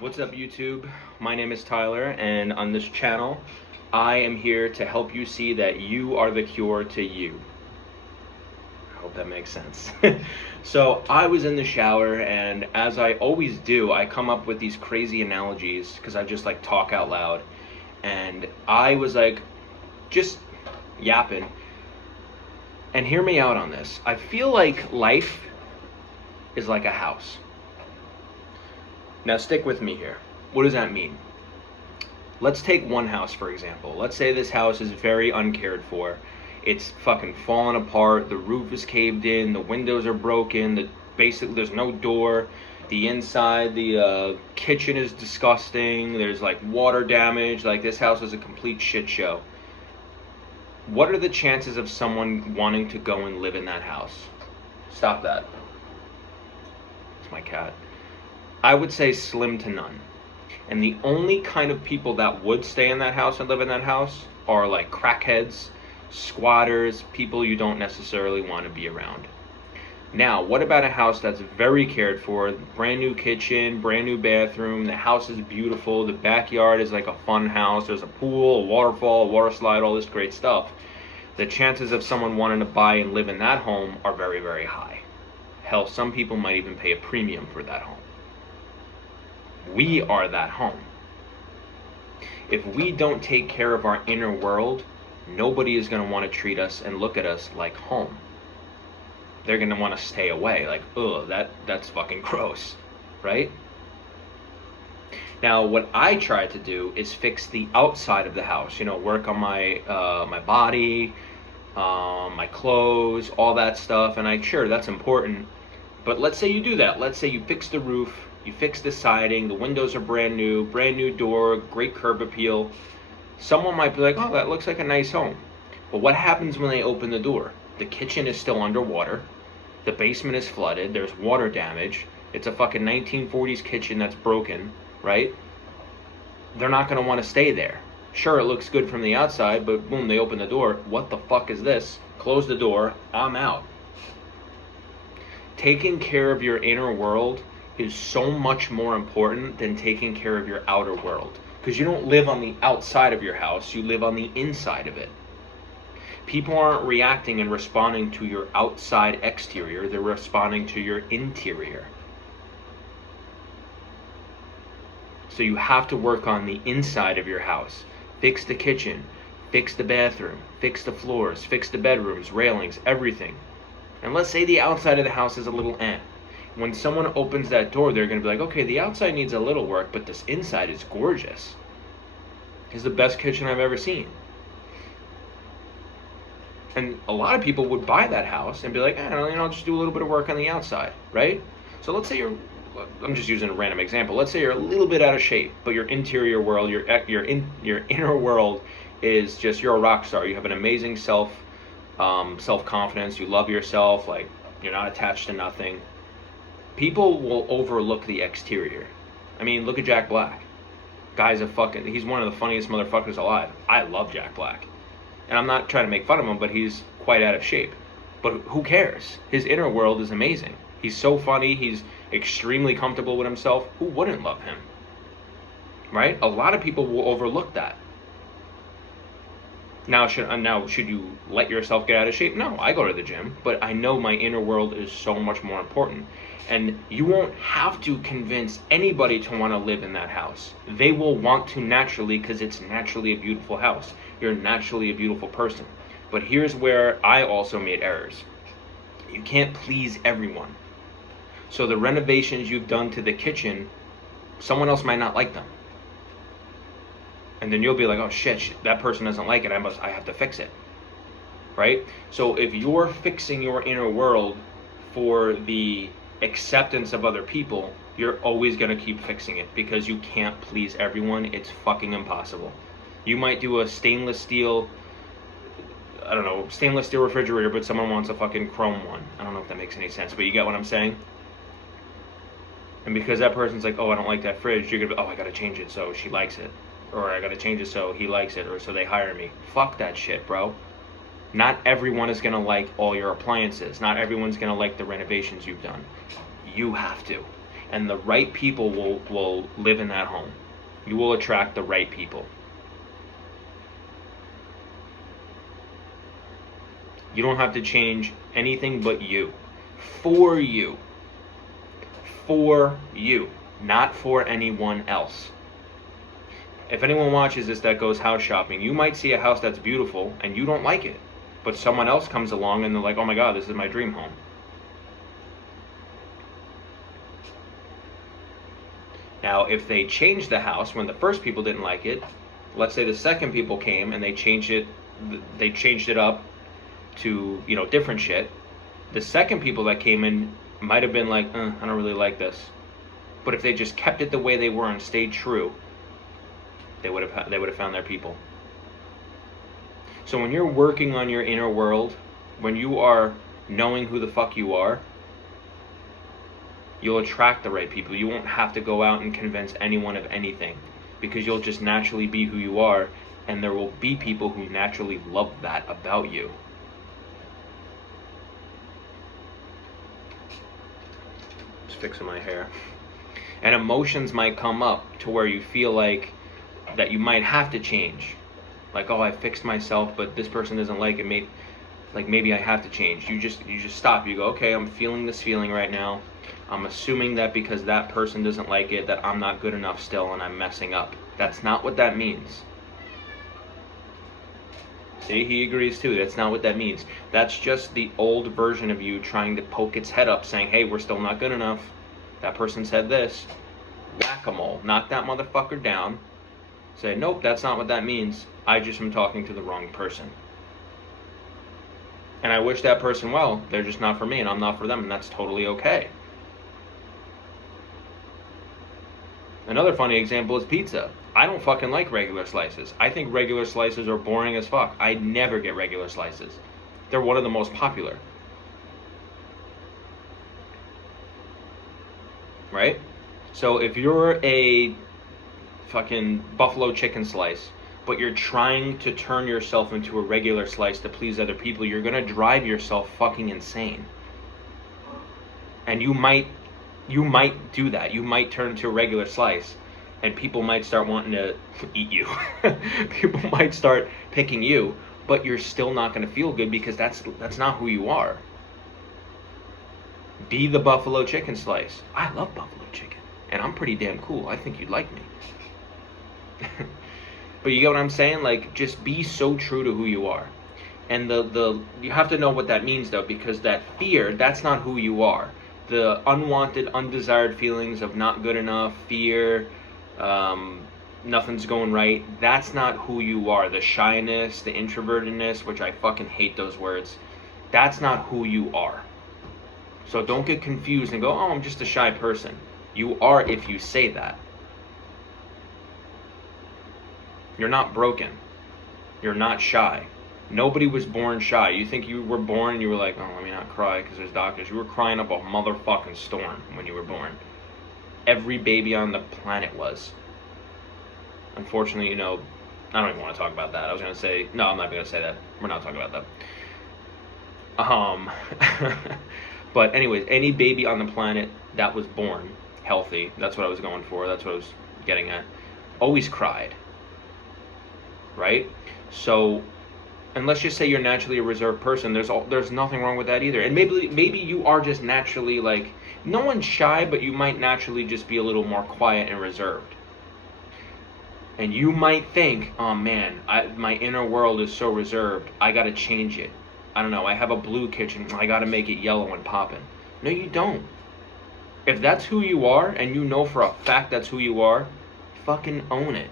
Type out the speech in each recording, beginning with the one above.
What's up, YouTube? My name is Tyler, and on this channel, I am here to help you see that you are the cure to you. I hope that makes sense. So, I was in the shower, and as I always do, I come up with these crazy analogies because I just like talk out loud. And I was like, just yapping. And hear me out on this. I feel like life is like a house. Now stick with me here. What does that mean? Let's take one house, for example. Let's say this house is very uncared for. It's fucking falling apart, the roof is caved in, the windows are broken, basically there's no door, the inside, the kitchen is disgusting, there's like water damage, like this house is a complete shit show. What are the chances of someone wanting to go and live in that house? Stop that. It's my cat. I would say slim to none. And the only kind of people that would stay in that house and live in that house are like crackheads, squatters, people you don't necessarily want to be around. Now, what about a house that's very cared for, brand new kitchen, brand new bathroom, the house is beautiful, the backyard is like a fun house, there's a pool, a waterfall, a water slide, all this great stuff. The chances of someone wanting to buy and live in that home are very, very high. Hell, some people might even pay a premium for that home. We are that home. If we don't take care of our inner world, nobody is going to want to treat us and look at us like home. They're going to want to stay away, like, ugh, that's fucking gross, right? Now, what I try to do is fix the outside of the house, work on my my body, my clothes, all that stuff, and sure, that's important. But let's say you do that. Let's say you fix the roof, you fix the siding, the windows are brand new door, great curb appeal. Someone might be like, oh, that looks like a nice home. But what happens when they open the door? The kitchen is still underwater. The basement is flooded. There's water damage. It's a fucking 1940s kitchen that's broken, right? They're not going to want to stay there. Sure, it looks good from the outside, but boom, they open the door. What the fuck is this? Close the door. I'm out. Taking care of your inner world is so much more important than taking care of your outer world. Because you don't live on the outside of your house, you live on the inside of it. People aren't reacting and responding to your outside exterior, they're responding to your interior. So you have to work on the inside of your house. Fix the kitchen, fix the bathroom, fix the floors, fix the bedrooms, railings, everything. And let's say the outside of the house is a little eh. When someone opens that door, they're going to be like, okay, the outside needs a little work, but this inside is gorgeous. It's the best kitchen I've ever seen. And a lot of people would buy that house and be like, I'll just do a little bit of work on the outside, right? So let's say I'm just using a random example. Let's say you're a little bit out of shape, but your interior world, your inner world is just, you're a rock star. You have an amazing self-confidence. You love yourself. Like, you're not attached to nothing. People will overlook the exterior. I mean, look at Jack Black. He's one of the funniest motherfuckers alive. I love Jack Black. And I'm not trying to make fun of him, but he's quite out of shape. But who cares? His inner world is amazing. He's so funny. He's extremely comfortable with himself. Who wouldn't love him? Right? A lot of people will overlook that. Now, should you let yourself get out of shape? No, I go to the gym, but I know my inner world is so much more important. And you won't have to convince anybody to want to live in that house. They will want to naturally, because it's naturally a beautiful house. You're naturally a beautiful person. But here's where I also made errors. You can't please everyone. So the renovations you've done to the kitchen, someone else might not like them. And then you'll be like, oh shit, that person doesn't like it, I have to fix it, right? So if you're fixing your inner world for the acceptance of other people, you're always going to keep fixing it because you can't please everyone. It's fucking impossible. You might do a stainless steel refrigerator, but someone wants a fucking chrome one. I don't know if that makes any sense, but you get what I'm saying? And because that person's like, oh, I don't like that fridge, you're going to be, oh, I got to change it so she likes it. Or I gotta change it so he likes it, or so they hire me. Fuck that shit, bro. Not everyone is gonna like all your appliances. Not everyone's gonna like the renovations you've done. You have to. and the right people will live in that home. You will attract the right people. You don't have to change anything but you. For you. For you. Not for anyone else. If anyone watches this that goes house shopping, you might see a house that's beautiful and you don't like it. But someone else comes along and they're like, oh my God, this is my dream home. Now, if they change the house when the first people didn't like it, let's say the second people came and they changed it up to, different shit. The second people that came in might have been like, I don't really like this. But if they just kept it the way they were and stayed true, they would have found their people. So when you're working on your inner world, when you are knowing who the fuck you are, you'll attract the right people. You won't have to go out and convince anyone of anything, because you'll just naturally be who you are, and there will be people who naturally love that about you. Just fixing my hair. And emotions might come up to where you feel like that you might have to change. Like, oh, I fixed myself, but this person doesn't like it. Maybe I have to change. You just stop. You go, okay, I'm feeling this feeling right now. I'm assuming that because that person doesn't like it, that I'm not good enough still and I'm messing up. That's not what that means. See, he agrees too. That's not what that means. That's just the old version of you trying to poke its head up, saying, hey, we're still not good enough. That person said this. Whack-a-mole. Knock that motherfucker down. Say, nope, that's not what that means. I just am talking to the wrong person. And I wish that person well. They're just not for me and I'm not for them, and that's totally okay. Another funny example is pizza. I don't fucking like regular slices. I think regular slices are boring as fuck. I never get regular slices. They're one of the most popular. Right? So if you're a fucking buffalo chicken slice, but you're trying to turn yourself into a regular slice to please other people, you're gonna drive yourself fucking insane. And you might do that. You might turn into a regular slice, and people might start wanting to eat you. People might start picking you, but you're still not gonna feel good, because that's not who you are. Be the buffalo chicken slice. I love buffalo chicken, and I'm pretty damn cool. I think you'd like me. But you get what I'm saying? Like, just be so true to who you are. And you have to know what that means, though, because that fear, that's not who you are. The unwanted, undesired feelings of not good enough, fear, nothing's going right, that's not who you are. The shyness, the introvertedness, which I fucking hate those words, that's not who you are. So don't get confused and go, oh, I'm just a shy person. You are if you say that. You're not broken. You're not shy. Nobody was born shy. You think you were born and you were like, oh, let me not cry because there's doctors. You were crying up a motherfucking storm when you were born. Every baby on the planet was. Unfortunately, I don't even want to talk about that. I was going to say, no, I'm not going to say that. We're not talking about that. But anyways, any baby on the planet that was born healthy, that's what I was going for, that's what I was getting at, always cried. Right? So, and let's just say you're naturally a reserved person, there's nothing wrong with that either. And maybe you are just naturally, like, no one's shy, but you might naturally just be a little more quiet and reserved. And you might think, oh man, my inner world is so reserved, I gotta change it. I don't know, I have a blue kitchen, I gotta make it yellow and poppin'. No, you don't. If that's who you are, and you know for a fact that's who you are, fucking own it.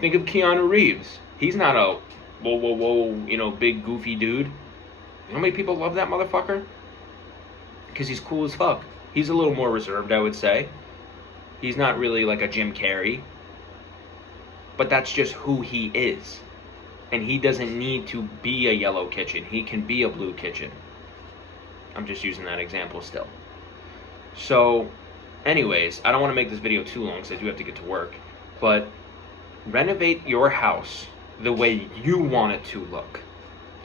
Think of Keanu Reeves. He's not a whoa, big goofy dude. You know how many people love that motherfucker? Because he's cool as fuck. He's a little more reserved, I would say. He's not really like a Jim Carrey. But that's just who he is. And he doesn't need to be a yellow kitchen. He can be a blue kitchen. I'm just using that example still. So, anyways, I don't want to make this video too long because I do have to get to work. But renovate your house the way you want it to look,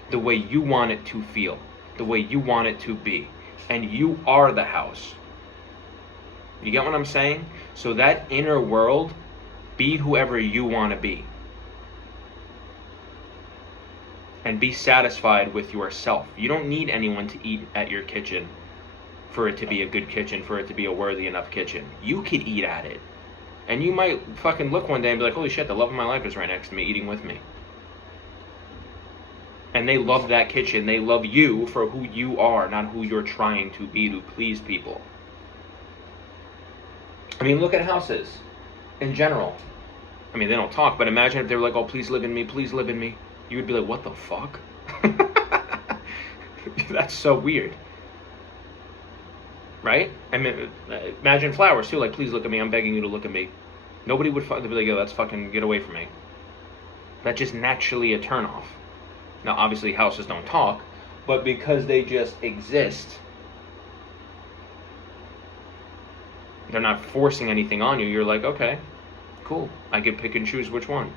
the way you want it to feel, the way you want it to be. and you are the house. You get what I'm saying? So that inner world, be whoever you want to be. And be satisfied with yourself. You don't need anyone to eat at your kitchen for it to be a good kitchen, for it to be a worthy enough kitchen. You could eat at it. And you might fucking look one day and be like, holy shit, the love of my life is right next to me, eating with me. And they love that kitchen. They love you for who you are, not who you're trying to be to please people. I mean, look at houses in general. I mean, they don't talk, but imagine if they were like, oh, please live in me, please live in me. You would be like, what the fuck? That's so weird. Right? I mean, imagine flowers too, like, please look at me, I'm begging you to look at me. Nobody would they'd be like, yo, that's fucking, get away from me. That's just naturally a turnoff. Now, obviously, houses don't talk, but because they just exist, they're not forcing anything on you. You're like, okay, cool. I can pick and choose which one.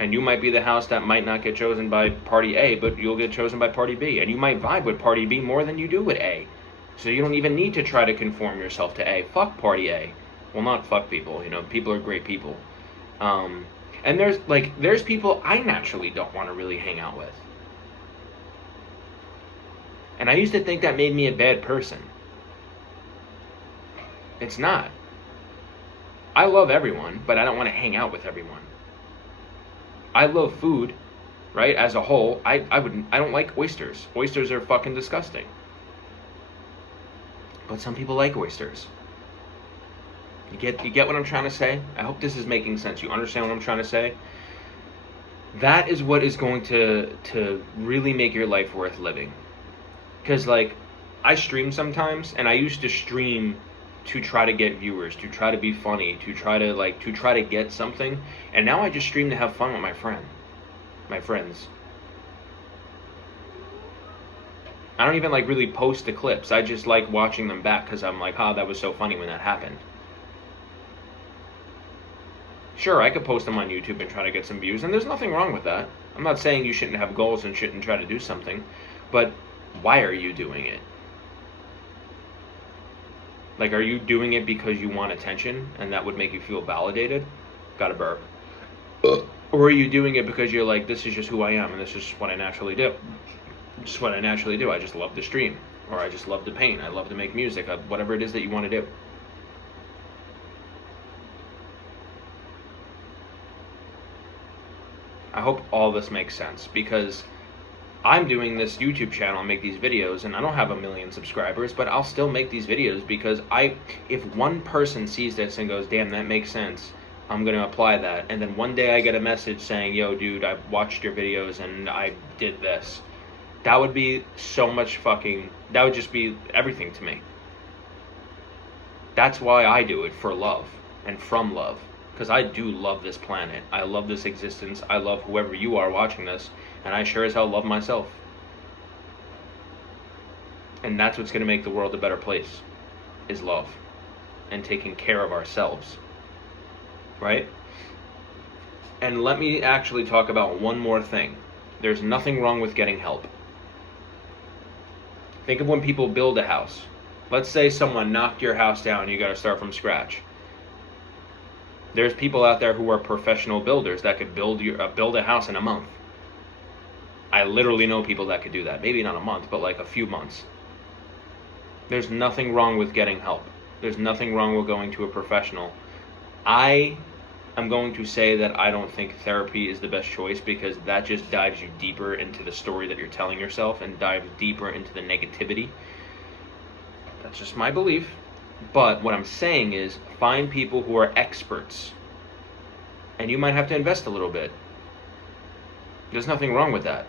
And you might be the house that might not get chosen by party A, but you'll get chosen by party B. And you might vibe with party B more than you do with A. So you don't even need to try to conform yourself to A. Fuck party A. Well, not fuck people, you know, people are great people. And there's people I naturally don't want to really hang out with. And I used to think that made me a bad person. It's not. I love everyone, but I don't want to hang out with everyone. I love food, right, as a whole. I don't like oysters. Oysters are fucking disgusting. But some people like oysters. You get what I'm trying to say? I hope this is making sense. You understand what I'm trying to say? That is what is going to really make your life worth living. Because, like, I stream sometimes, and I used to stream to try to get viewers, to try to be funny, to try to get something. And now I just stream to have fun with my friends. I don't even really post the clips. I just like watching them back because I'm like, that was so funny when that happened. Sure, I could post them on YouTube and try to get some views, and there's nothing wrong with that. I'm not saying you shouldn't have goals and shouldn't try to do something, but why are you doing it? Like, are you doing it because you want attention and that would make you feel validated? Got a burp. Or are you doing it because you're like, this is just who I am and this is what I naturally do? Just what I naturally do. I just love to stream, or I just love to paint. I love to make music. Whatever it is that you want to do. I hope all this makes sense, because I'm doing this YouTube channel and make these videos, and I don't have 1 million subscribers, but I'll still make these videos because if one person sees this and goes, damn, that makes sense, I'm going to apply that. And then one day I get a message saying, yo, dude, I watched your videos and I did this. That would be so much that would just be everything to me. That's why I do it, for love and from love. Because I do love this planet. I love this existence. I love whoever you are watching this. And I sure as hell love myself. And that's what's going to make the world a better place, is love. And taking care of ourselves. Right? And let me actually talk about one more thing. There's nothing wrong with getting help. Think of when people build a house. Let's say someone knocked your house down and you got to start from scratch. There's people out there who are professional builders that could build a house in a month. I literally know people that could do that. Maybe not a month, but like a few months. There's nothing wrong with getting help. There's nothing wrong with going to a professional. I am going to say that I don't think therapy is the best choice, because that just dives you deeper into the story that you're telling yourself and dives deeper into the negativity. That's just my belief. But what I'm saying is, find people who are experts. And you might have to invest a little bit. There's nothing wrong with that.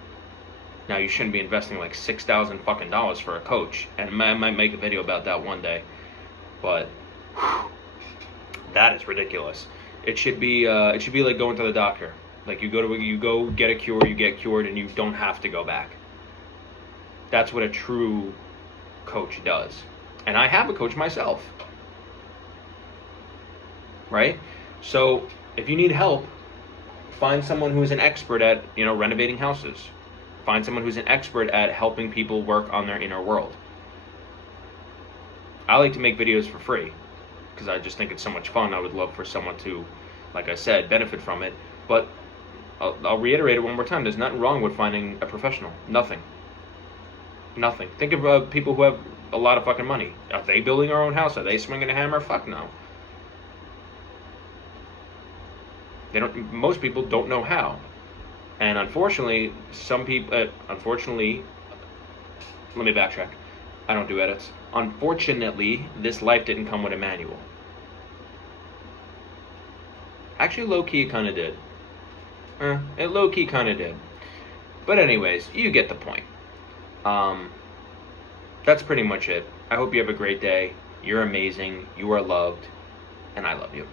Now, you shouldn't be investing like $6,000 fucking dollars for a coach. And I might make a video about that one day. But that is ridiculous. It should be like going to the doctor. Like, you go get a cure, you get cured, and you don't have to go back. That's what a true coach does. And I have a coach myself. Right? So, if you need help, find someone who's an expert at, renovating houses. Find someone who's an expert at helping people work on their inner world. I like to make videos for free because I just think it's so much fun. I would love for someone to, like I said, benefit from it. But I'll reiterate it one more time. There's nothing wrong with finding a professional. Nothing. Nothing. Think of people who have a lot of fucking money. Are they building their own house? Are they swinging a hammer? Fuck no. They don't. Most people don't know how. And unfortunately, some people. Unfortunately, let me backtrack. I don't do edits. Unfortunately, this life didn't come with a manual. Actually, low-key, it kind of did. It low-key kind of did. But anyways, you get the point. That's pretty much it. I hope you have a great day. You're amazing. You are loved. And I love you.